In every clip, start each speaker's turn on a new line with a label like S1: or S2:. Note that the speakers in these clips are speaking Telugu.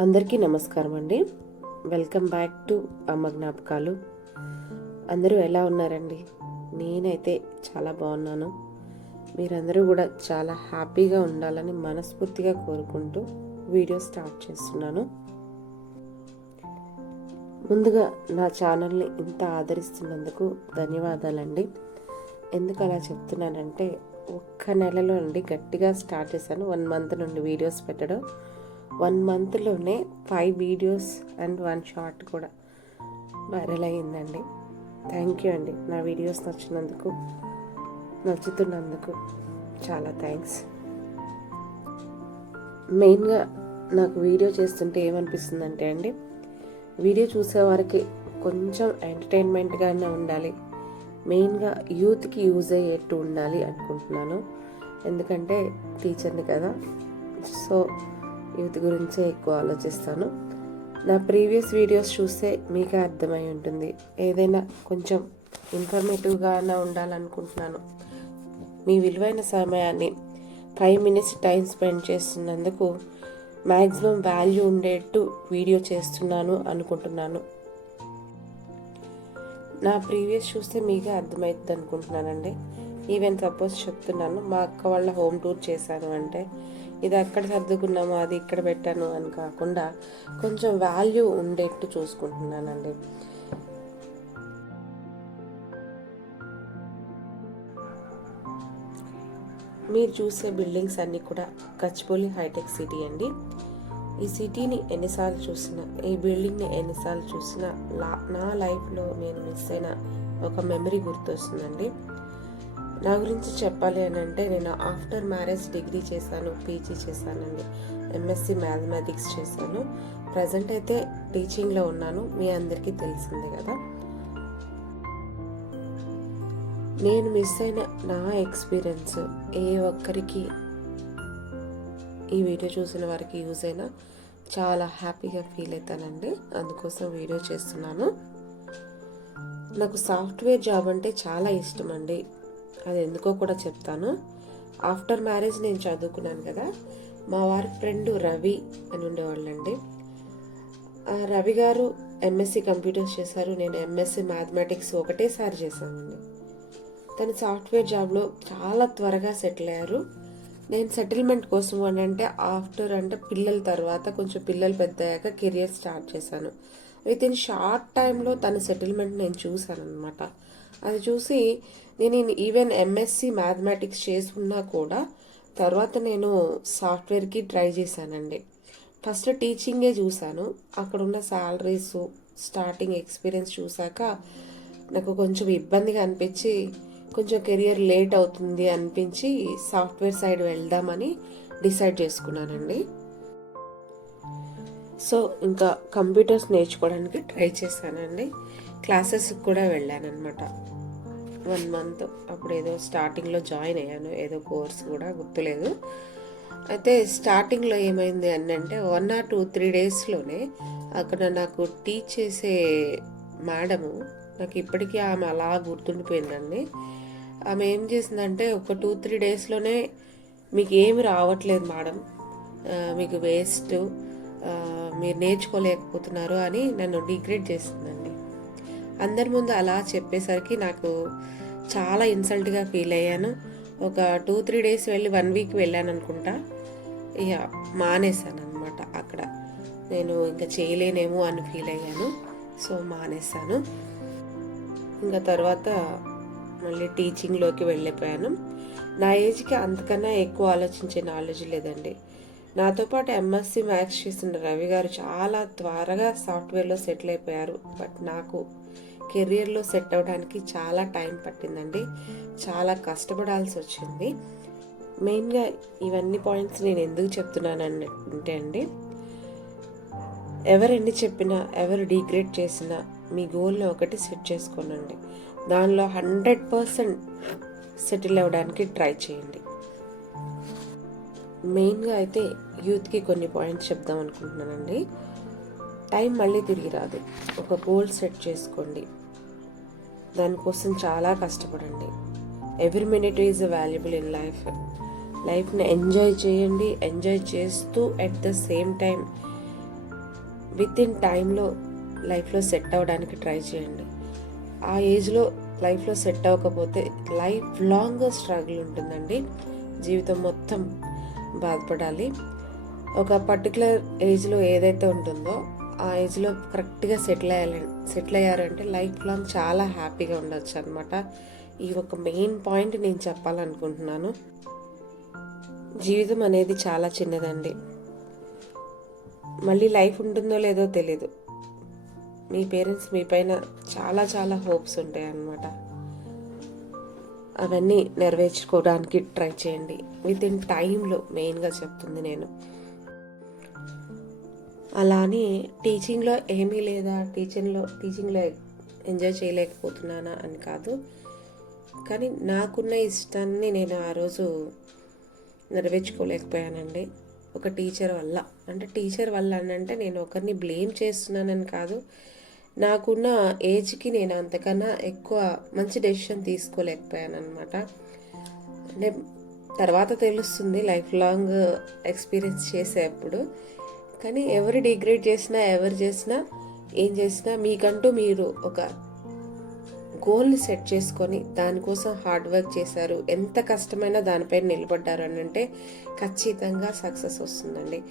S1: అందరికీ నమస్కారం అండి. వెల్కమ్ బ్యాక్ టు అమ్మ జ్ఞాపకాలు. అందరూ ఎలా ఉన్నారండి? నేనైతే చాలా బాగున్నాను. మీరందరూ కూడా చాలా హ్యాపీగా ఉండాలని మనస్ఫూర్తిగా కోరుకుంటూ వీడియో స్టార్ట్ చేస్తున్నాను. ముందుగా నా ఛానల్ని ఇంత ఆదరిస్తున్నందుకు ధన్యవాదాలండి. ఎందుకు అలా చెప్తున్నానంటే ఒక్క నెలలో నుండి గట్టిగా స్టార్ట్ చేశాను. వన్ మంత్ నుండి వీడియోస్ పెట్టడం. One మంత్లోనే five videos and one short కూడా వైరల్ అయ్యిందండి. థ్యాంక్ యూ అండి. నా వీడియోస్ నచ్చినందుకు నచ్చుతున్నందుకు చాలా థ్యాంక్స్ మెయిన్గా నాకు వీడియో చేస్తుంటే ఏమనిపిస్తుందంటే అండి వీడియో చూసేవారికి కొంచెం ఎంటర్టైన్మెంట్గానే ఉండాలి. మెయిన్గా యూత్కి యూజ్ అయ్యేట్టు ఉండాలి అనుకుంటున్నాను. ఎందుకంటే టీచర్ని కదా. సో యూత్ గురించే ఎక్కువ ఆలోచిస్తాను. నా ప్రీవియస్ వీడియోస్ చూస్తే మీకే అర్థమై ఉంటుంది. ఏదైనా కొంచెం ఇన్ఫర్మేటివ్గానే ఉండాలనుకుంటున్నాను. మీ విలువైన సమయాన్ని ఫైవ్ మినిట్స్ టైం స్పెండ్ చేస్తున్నందుకు మ్యాక్సిమం వాల్యూ ఉండేట్టు వీడియో చేస్తున్నాను అనుకుంటున్నాను. నా ప్రీవియస్ చూస్తే మీకే అర్థమవుతుంది అనుకుంటున్నానండి ఈవెన్ సపోజ్ చెప్తున్నాను మా అక్క వాళ్ళ హోమ్ టూర్ చేశాను అంటే ఇది అక్కడ సర్దుకున్నాము అది ఇక్కడ పెట్టాను అని కాకుండా కొంచెం వాల్యూ ఉండేట్టు చూసుకుంటున్నానండి. మీరు చూసే బిల్డింగ్స్ అన్నీ కూడా కచ్పోలి హైటెక్ సిటీ అండి. ఈ సిటీని ఎన్నిసార్లు చూసినా ఈ బిల్డింగ్ని ఎన్నిసార్లు చూసినా లా నా లైఫ్లో నేను మిస్ అయిన ఒక మెమరీ గుర్తొస్తుందండి. నా గురించి చెప్పాలి అని అంటే నేను ఆఫ్టర్ మ్యారేజ్ డిగ్రీ చేశాను పీజీ చేశానండి. ఎంఎస్సి మ్యాథమెటిక్స్ చేశాను. ప్రజెంట్ అయితే టీచింగ్లో ఉన్నాను మీ అందరికీ తెలిసిందే కదా. నేను మిస్ అయిన నా ఎక్స్పీరియన్స్ ఏ ఒక్కరికి ఈ వీడియో చూసిన వారికి యూజ్ అయినా చాలా హ్యాపీగా ఫీల్ అవుతానండి. అందుకోసం వీడియో చేస్తున్నాను. నాకు సాఫ్ట్వేర్ జాబ్ అంటే చాలా ఇష్టం అండి. అది ఎందుకో కూడా చెప్తాను. ఆఫ్టర్ మ్యారేజ్ నేను చదువుకున్నాను కదా మా వారి ఫ్రెండ్ రవి అని ఉండేవాళ్ళండి. రవి గారు ఎంఎస్సి కంప్యూటర్స్ చేశారు నేను ఎంఎస్సి మ్యాథమెటిక్స్ ఒకటేసారి చేశానండి. తను సాఫ్ట్వేర్ జాబ్లో చాలా త్వరగా సెటిల్ అయ్యారు. నేను సెటిల్మెంట్ కోసం అని అంటే ఆఫ్టర్ అంటే పిల్లల తర్వాత కొంచెం పిల్లలు పెద్ద అయ్యాక కెరియర్ స్టార్ట్ చేశాను. విత్ ఇన్ షార్ట్ టైంలో తన సెటిల్మెంట్ నేను చూశాను అనమాట అది చూసి నేను ఈవెన్ ఎంఎస్సి మ్యాథమెటిక్స్ చేసుకున్నా కూడా తర్వాత నేను సాఫ్ట్వేర్కి ట్రై చేశానండి. ఫస్ట్ టీచింగే చూశాను. అక్కడ ఉన్న శాలరీస్ స్టార్టింగ్ ఎక్స్పీరియన్స్ చూశాక నాకు కొంచెం ఇబ్బందిగా అనిపించి కొంచెం కెరియర్ లేట్ అవుతుంది అనిపించి సాఫ్ట్వేర్ సైడ్ వెళ్దామని డిసైడ్ చేసుకున్నానండి. సో ఇంకా కంప్యూటర్స్ నేర్చుకోవడానికి ట్రై చేశానండి. క్లాసెస్కి కూడా వెళ్ళాను అనమాట వన్ మంత్ అప్పుడు ఏదో స్టార్టింగ్లో జాయిన్ అయ్యాను. ఏదో కోర్స్ కూడా గుర్తులేదు. అయితే స్టార్టింగ్లో ఏమైంది అని అంటే వన్ ఆర్ టూ త్రీ డేస్లోనే అక్కడ నాకు టీచ్ చేసే మేడము నాకు ఇప్పటికీ ఆమె అలా గుర్తుండిపోయిందండి. ఆమె ఏం చేసిందంటే ఒక టూ త్రీ డేస్లోనే మీకు ఏమి రావట్లేదు మేడం. మీకు వేస్ట్ మీరు నేర్చుకోలేకపోతున్నారు అని నన్ను డిగ్రేడ్ చేసిందండి. అందరి ముందు అలా చెప్పేసరికి నాకు చాలా ఇన్సల్ట్గా ఫీల్ అయ్యాను. ఒక టూ త్రీ డేస్ వెళ్ళి వన్ వీక్ వెళ్ళాను అనుకుంటా. ఇక మానేశాను అనమాట అక్కడ. నేను ఇంకా చేయలేనేమో అని ఫీల్ అయ్యాను. సో మానేశాను. ఇంకా తర్వాత మళ్ళీ టీచింగ్లోకి వెళ్ళిపోయాను. నా ఏజ్కి అంతకన్నా ఎక్కువ ఆలోచించే నాలెడ్జ్ లేదండి. నాతో పాటు ఎంఎస్సి మ్యాథ్స్ చేసిన రవి గారు చాలా త్వరగా సాఫ్ట్వేర్లో సెటిల్ అయిపోయారు. బట్ నాకు కెరియర్లో సెట్ అవ్వడానికి చాలా టైం పట్టిందండి. చాలా కష్టపడాల్సి వచ్చింది. మెయిన్గా ఇవన్నీ పాయింట్స్ నేను ఎందుకు చెప్తున్నాను అంటే అండి ఎవరెన్ని చెప్పినా ఎవరు డిగ్రేడ్ చేసినా మీ గోల్ని ఒకటి సెట్ చేసుకోనండి. దానిలో హండ్రెడ్ పర్సెంట్ సెటిల్ అవ్వడానికి ట్రై చేయండి. మెయిన్గా అయితే యూత్కి కొన్ని పాయింట్స్ చెప్దాం అనుకుంటున్నానండి. టైం మళ్ళీ తిరిగి రాదు. ఒక గోల్ సెట్ చేసుకోండి. దానికోసం చాలా కష్టపడండి. Every minute is valuable in life. లైఫ్ని ఎంజాయ్ చేయండి. ఎంజాయ్ చేస్తూ at the same time within టైంలో లైఫ్లో సెట్ అవ్వడానికి ట్రై చేయండి. ఆ ఏజ్లో లైఫ్లో సెట్ అవ్వకపోతే లైఫ్ లాంగ్ స్ట్రగుల్ ఉంటుందండి. జీవితం మొత్తం బాధపడాలి. ఒక పర్టికులర్ ఏజ్లో ఏదైతే ఉంటుందో ఆ ఏజ్లో కరెక్ట్గా సెటిల్ అయ్యాలి సెటిల్ అయ్యారంటే లైఫ్ లాంగ్ చాలా హ్యాపీగా ఉండొచ్చు అనమాట ఈ ఒక మెయిన్ పాయింట్ నేను చెప్పాలనుకుంటున్నాను. జీవితం అనేది చాలా చిన్నదండి. మళ్ళీ లైఫ్ ఉంటుందో లేదో తెలీదు. మీ పేరెంట్స్ మీ పైన చాలా చాలా హోప్స్ ఉంటాయి అన్నమాట. అవన్నీ నెరవేర్చుకోవడానికి ట్రై చేయండి. విత్ ఇన్ టైంలో మెయిన్గా చెప్తుంది నేను. అలా అని టీచింగ్లో ఏమీ లేదా టీచింగ్లో టీచింగ్లో ఎంజాయ్ చేయలేకపోతున్నానా అని కాదు. కానీ నాకున్న ఇష్టాన్ని నేను ఆ రోజు నెరవేర్చుకోలేకపోయానండి. ఒక టీచర్ వల్ల. అంటే టీచర్ వల్ల అంటే నేను ఒకరిని బ్లేమ్ చేస్తున్నానని కాదు. నాకున్న ఏజ్కి నేను అంతకన్నా ఎక్కువ మంచి డెసిషన్ తీసుకోలేకపోయాను అనమాట అంటే తర్వాత తెలుస్తుంది లైఫ్ లాంగ్ ఎక్స్పీరియన్స్ చేసేప్పుడు. కానీ ఎవరు డిగ్రేడ్ చేసినా ఎవరు చేసినా ఏం చేసినా మీకంటూ మీరు ఒక గోల్ని సెట్ చేసుకొని దానికోసం హార్డ్ వర్క్ చేశారు. ఎంత కష్టమైనా దానిపైన నిలబడ్డారు అని అంటే ఖచ్చితంగా సక్సెస్ వస్తుందండి.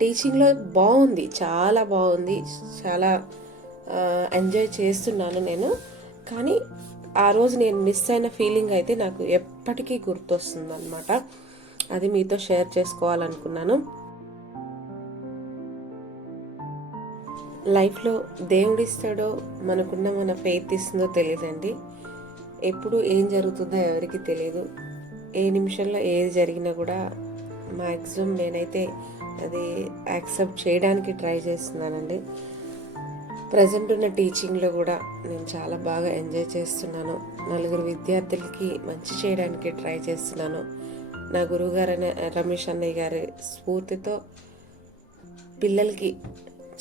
S1: టీచింగ్లో బాగుంది చాలా బాగుంది చాలా ఎంజాయ్ చేస్తున్నాను నేను. కానీ ఆ రోజు నేను మిస్ అయిన ఫీలింగ్ అయితే నాకు ఎప్పటికీ గుర్తొస్తుంది అనమాట అది మీతో షేర్ చేసుకోవాలనుకున్నాను. లైఫ్లో దేవుడిస్తాడో మనకున్న మన ఫెయిత్ ఇస్తుందో తెలియదండి. ఎప్పుడు ఏం జరుగుతుందో ఎవరికి తెలియదు ఏ నిమిషంలో ఏది జరిగినా కూడా మ్యాక్సిమం నేనైతే అది యాక్సెప్ట్ చేయడానికి ట్రై చేస్తున్నానండి. ప్రజెంట్ ఉన్న టీచింగ్లో కూడా నేను చాలా బాగా ఎంజాయ్ చేస్తున్నాను. నలుగురు విద్యార్థులకి మంచి చేయడానికి ట్రై చేస్తున్నాను. నా గురువుగారు రమేష్ అన్నయ్య గారి స్ఫూర్తితో పిల్లలకి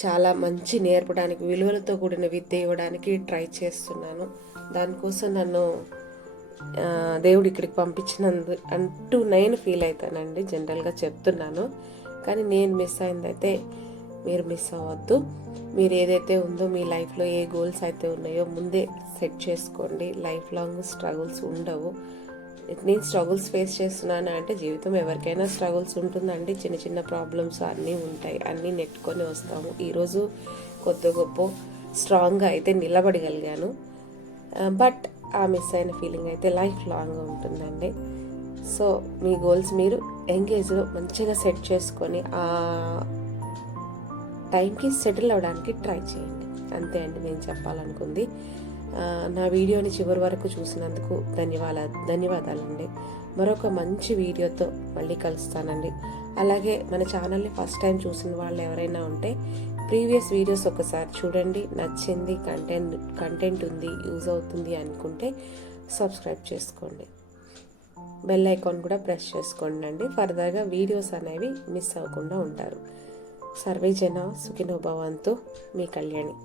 S1: చాలా మంచి నేర్పడానికి విలువలతో కూడిన విద్య ఇవ్వడానికి ట్రై చేస్తున్నాను. దానికోసం నన్ను దేవుడు ఇక్కడికి పంపించినందు అంటూ నేను ఫీల్ అవుతానండి జనరల్గా చెప్తున్నాను. కానీ నేను మిస్ అయిందైతే మీరు మిస్ అవ్వద్దు. మీరు ఏదైతే ఉందో మీ లైఫ్లో ఏ గోల్స్ అయితే ఉన్నాయో ముందే సెట్ చేసుకోండి. లైఫ్ లాంగ్ స్ట్రగుల్స్ ఉండవు. నేను స్ట్రగుల్స్ ఫేస్ చేస్తున్నాను అంటే జీవితం ఎవరికైనా స్ట్రగుల్స్ ఉంటుందండి. చిన్న చిన్న ప్రాబ్లమ్స్ అన్నీ ఉంటాయి. అన్నీ నెట్టుకొని వస్తాము. ఈరోజు కొద్ది గొప్ప స్ట్రాంగ్గా అయితే నిలబడగలిగాను. బట్ ఆ మిస్ అయిన ఫీలింగ్ అయితే లైఫ్ లాంగ్ ఉంటుందండి. సో మీ గోల్స్ మీరు ఎంగేజ్లో మంచిగా సెట్ చేసుకొని ఆ టైంకి సెటిల్ అవ్వడానికి ట్రై చేయండి. అంతే అండి నేను చెప్పాలనుకుంది. నా వీడియోని చివరి వరకు చూసినందుకు ధన్యవాద ధన్యవాదాలండి. మరొక మంచి వీడియోతో మళ్ళీ కలుస్తానండి. అలాగే మన ఛానల్ని ఫస్ట్ టైం చూసిన వాళ్ళు ఎవరైనా ఉంటే ప్రీవియస్ వీడియోస్ ఒకసారి చూడండి. నచ్చింది కంటెంట్ కంటెంట్ ఉంది యూజ్ అవుతుంది అనుకుంటే సబ్స్క్రైబ్ చేసుకోండి. బెల్ ఐకాన్ కూడా ప్రెస్ చేసుకోండి అండి ఫర్దర్గా వీడియోస్ అనేవి మిస్ అవ్వకుండా ఉంటారు. సర్వే జన సుఖినోభవంతో మీ కళ్యాణి.